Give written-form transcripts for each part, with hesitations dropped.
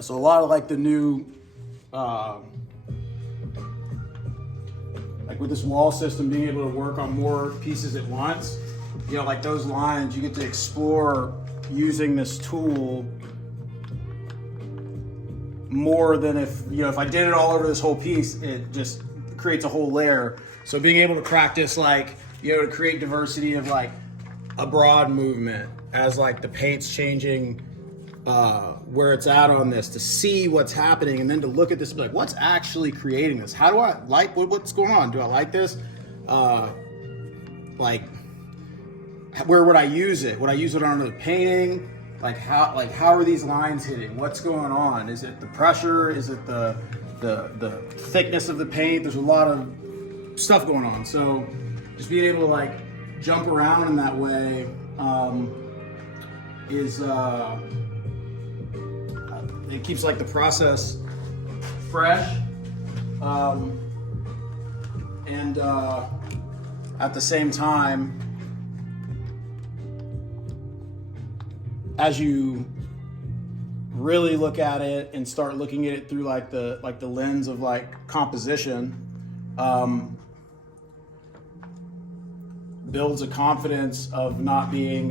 Yeah, so a lot of like the new, like with this wall system, being able to work on more pieces at once, you know, like those lines, you get to explore using this tool more than if, you know, if I did it all over this whole piece, it just creates a whole layer. So being able to practice, like, you know, to create diversity of like a broad movement as like the paint's changing where it's at on this, to see what's happening, and then to look at this and be like, what's actually creating this? How do I like, what's going on? Do I like this? Like, where would I use it? Would I use it on the painting? Like how are these lines hitting? What's going on? Is it the pressure? Is it the thickness of the paint? There's a lot of stuff going on. So just being able to like jump around in that way is it keeps like the process fresh, and at the same time, as you really look at it and start looking at it through like the lens of like composition, builds a confidence of not being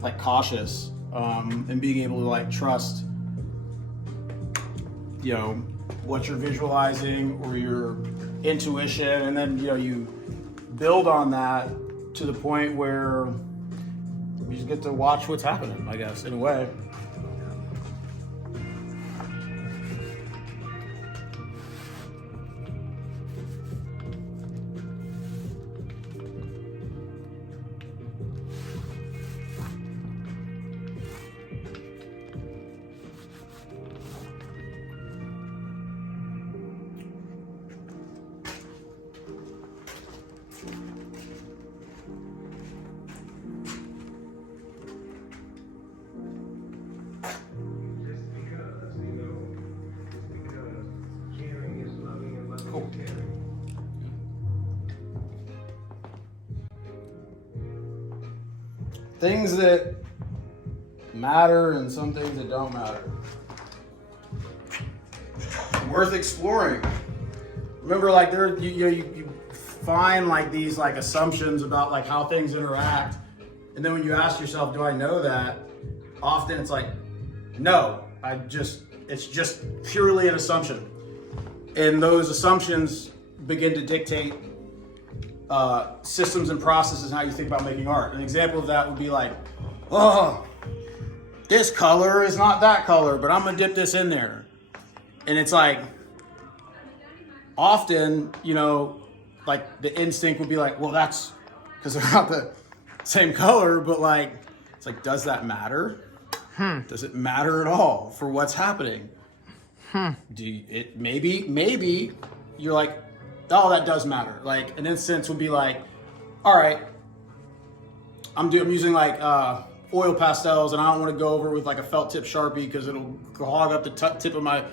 like cautious, and being able to like trust, you know, what you're visualizing or your intuition, and then, you know, you build on that to the point where you just get to watch what's happening, I guess, in a way. Cool. Things that matter and some things that don't matter. Worth exploring. Remember, like you find like these like assumptions about like how things interact, and then when you ask yourself, do I know that? Often it's like, no, it's just purely an assumption. And those assumptions begin to dictate systems and processes and how you think about making art. An example of that would be like, oh, this color is not that color, but I'm gonna dip this in there. And it's like, often, you know, like the instinct would be like, well, that's because they're not the same color, but like, it's like, does that matter? Does it matter at all for what's happening? Maybe you're like, oh, that does matter. Like an instance would be like, all right, I'm using like oil pastels, and I don't want to go over with like a felt tip Sharpie because it'll hog up the tip of my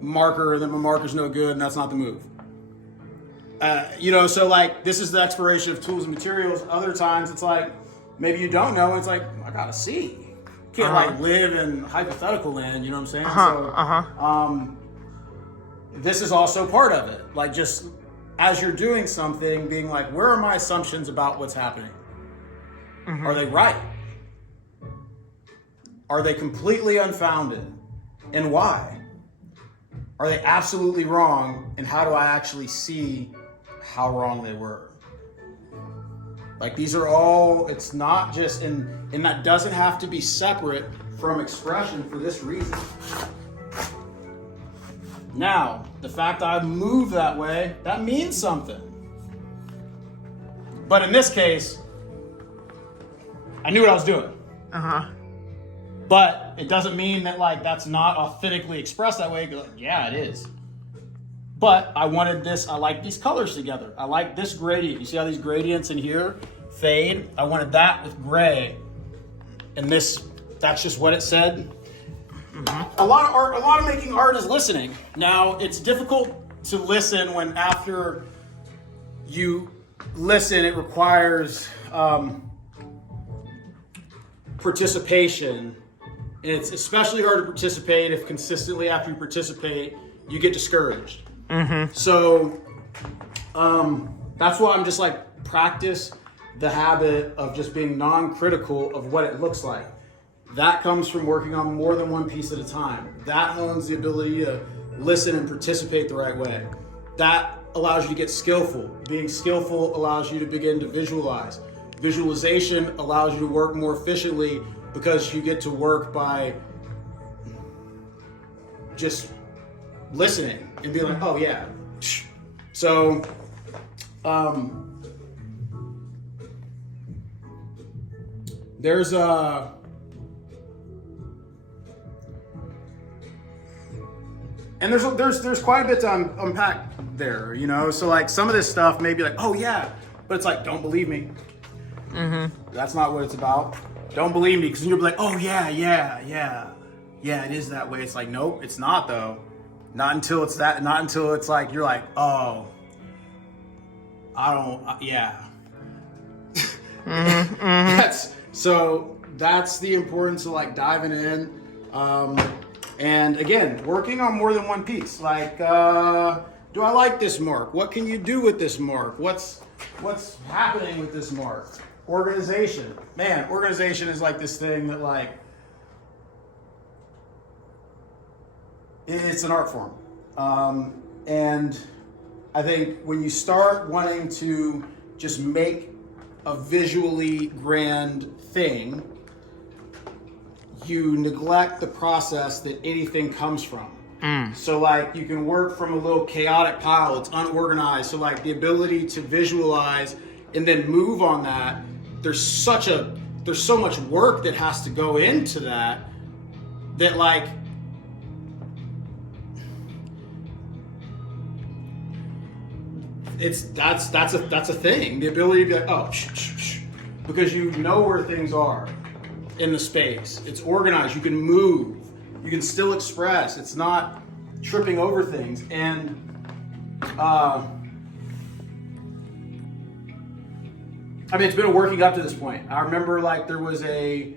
marker, and then my marker's no good, and that's not the move. You know, so like this is the exploration of tools and materials. Other times it's like, maybe you don't know. It's like, I gotta see. You can't like live in hypothetical land, you know what I'm saying? This is also part of it. Like, just as you're doing something, being like, where are my assumptions about what's happening? Are they right? Are they completely unfounded? And why? Are they absolutely wrong? And how do I actually see how wrong they were? Like, these are all, it's not just, and that doesn't have to be separate from expression for this reason. Now, the fact that I move that way, that means something. But in this case, I knew what I was doing. But it doesn't mean that like that's not authentically expressed that way. Like, yeah, it is. But I wanted this, I like these colors together. I like this gradient. You see how these gradients in here fade? I wanted that with gray. And this, that's just what it said. A lot of art, a lot of making art is listening. Now, it's difficult to listen when after you listen, it requires participation And it's especially hard to participate if consistently after you participate, you get discouraged. So that's why I'm just like, practice the habit of just being non-critical of what it looks like. That comes from working on more than one piece at a time. That hones the ability to listen and participate the right way. That allows you to get skillful. Being skillful allows you to begin to visualize. Visualization allows you to work more efficiently because you get to work by just listening and being like, oh yeah. So, there's and there's quite a bit to unpack there, you know. So like some of this stuff may be like, oh yeah, but it's like, don't believe me. That's not what it's about. Don't believe me, because you'll be like, oh yeah, it is that way. It's like, nope, it's not though. Not until it's that. Not until it's like you're like, oh, I don't. Yeah. That's the importance of like diving in. And again, working on more than one piece. Like, do I like this mark? What can you do with this mark? What's happening with this mark? Organization. Man, organization is like this thing that like, it's an art form. And I think when you start wanting to just make a visually grand thing, you neglect the process that anything comes from. So like you can work from a little chaotic pile, it's unorganized. So like the ability to visualize and then move on that, there's so much work that has to go into that like that's a thing. The ability to be like, oh, because you know where things are in the space. It's organized. You can move. You can still express. It's not tripping over things. And I mean, it's been working up to this point. I remember like there was a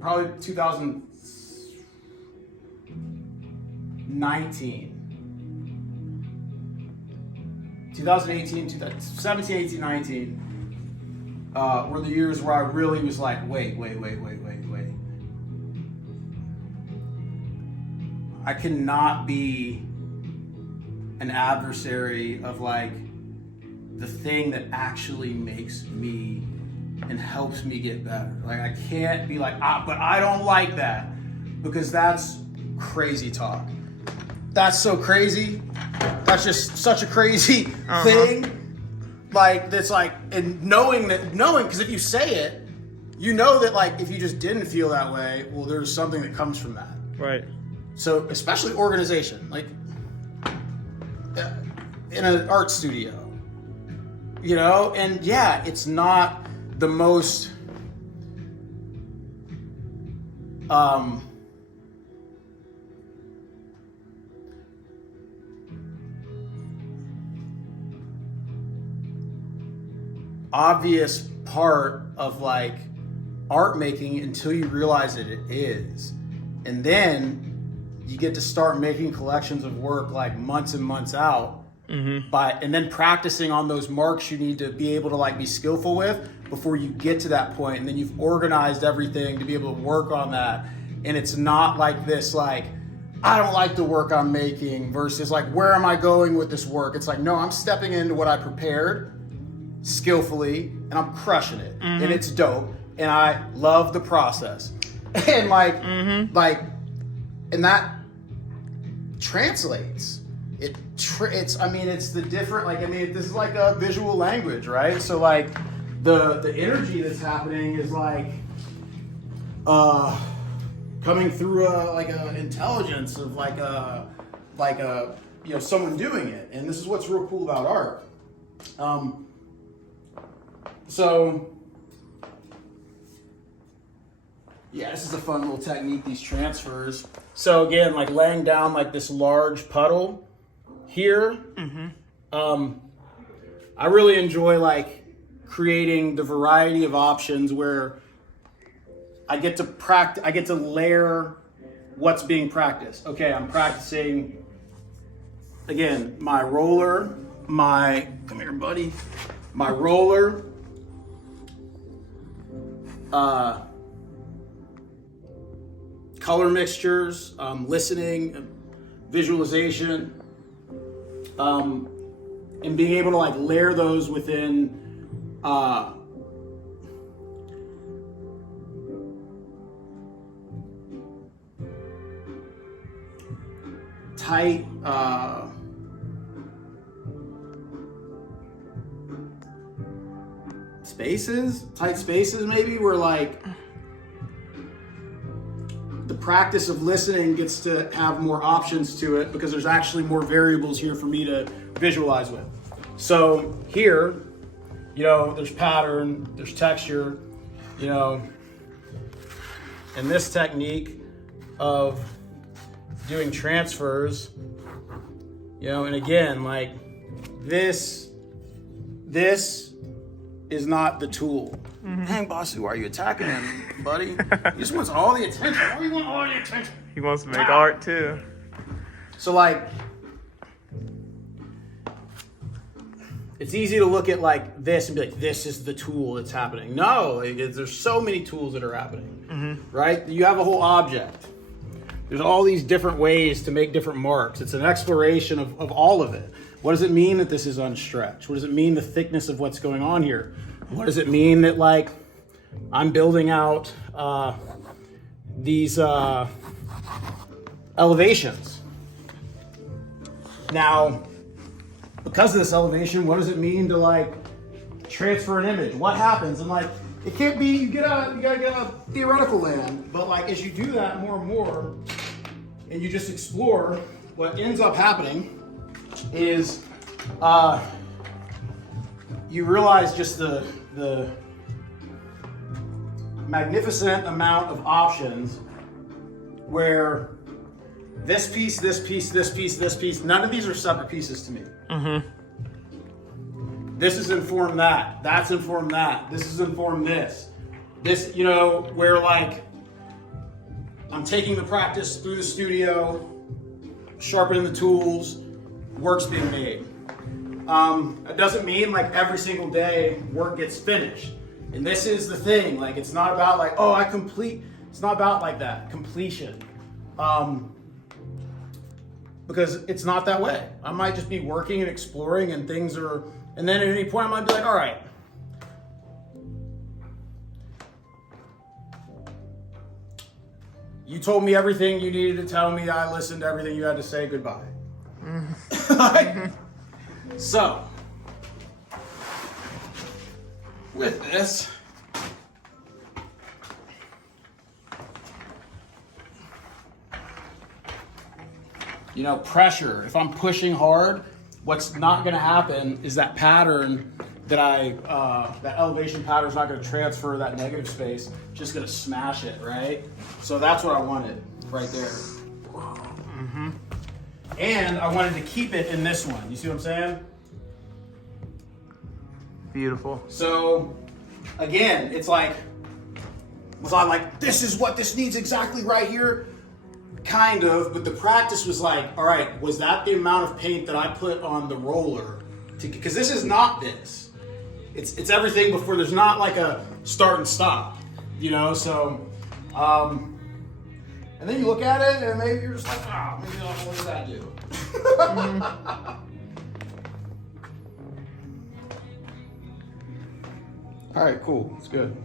probably 2019, 2018, 2017, 18, 19 were the years where I really was like, wait. I cannot be an adversary of like the thing that actually makes me and helps me get better. Like I can't be like, but I don't like that, because that's crazy talk. That's so crazy. That's just such a crazy thing. Like that's like, and knowing, because if you say it, you know that like if you just didn't feel that way, well, there's something that comes from that. Right. So especially organization, like in an art studio, you know, and yeah, it's not the most obvious part of like art making until you realize that it is. And then you get to start making collections of work like months and months out, and then practicing on those marks you need to be able to like be skillful with before you get to that point. And then you've organized everything to be able to work on that. And it's not like this, like, I don't like the work I'm making versus like, where am I going with this work? It's like, no, I'm stepping into what I prepared skillfully and I'm crushing it. And it's dope. And I love the process. And like, and that translates. It's the different, like, I mean, this is like a visual language, right? So like the energy that's happening is like coming through like a intelligence of like a you know, someone doing it. And this is what's real cool about art. So yeah, this is a fun little technique, these transfers. So again, like laying down like this large puddle here. I really enjoy like creating the variety of options where I get to practice, I get to layer what's being practiced. Okay, I'm practicing, again, my roller, come here, buddy, my roller, color mixtures, listening, visualization, and being able to like layer those within tight spaces maybe, where like the practice of listening gets to have more options to it because there's actually more variables here for me to visualize with. So here, you know, there's pattern, there's texture, you know, and this technique of doing transfers, you know, and again, like this is not the tool. Mm-hmm. Dang, Bossy, why are you attacking him, buddy? He just wants all the attention. Why do you want all the attention? He wants to make art too. So like, it's easy to look at like this and be like, this is the tool that's happening. No, like, there's so many tools that are happening, mm-hmm. right? You have a whole object. There's all these different ways to make different marks. It's an exploration of all of it. What does it mean that this is unstretched? What does it mean the thickness of what's going on here? What does it mean that like I'm building out these elevations? Now, because of this elevation, what does it mean to like transfer an image? What happens? And like, it can't be, you gotta get a theoretical land, but like as you do that more and more, and you just explore, what ends up happening is you realize just the magnificent amount of options where this piece, this piece, this piece, this piece, none of these are separate pieces to me. Mm-hmm. This is informed that, that's informed that, this is informed this. This, you know, where like I'm taking the practice through the studio, sharpening the tools, work's being made. It doesn't mean like every single day work gets finished. And this is the thing, like it's not about like, oh, it's not about like that, completion. Because it's not that way. I might just be working and exploring and and then at any point I might be like, all right, you told me everything you needed to tell me, I listened to everything you had to say, goodbye. So, with this, you know, pressure, if I'm pushing hard, what's not gonna happen is that pattern that that elevation pattern is not gonna transfer that negative space, just gonna smash it, right? So that's what I wanted right there. Mm-hmm. And I wanted to keep it in this one. You see what I'm saying? Beautiful. So again, it's like, was I like, this is what this needs exactly right here? Kind of, but the practice was like, all right, was that the amount of paint that I put on the roller? Because this is not this. It's everything before. There's not like a start and stop, you know? So, and then you look at it and maybe you're just like, maybe what does that do? All right, cool, it's good.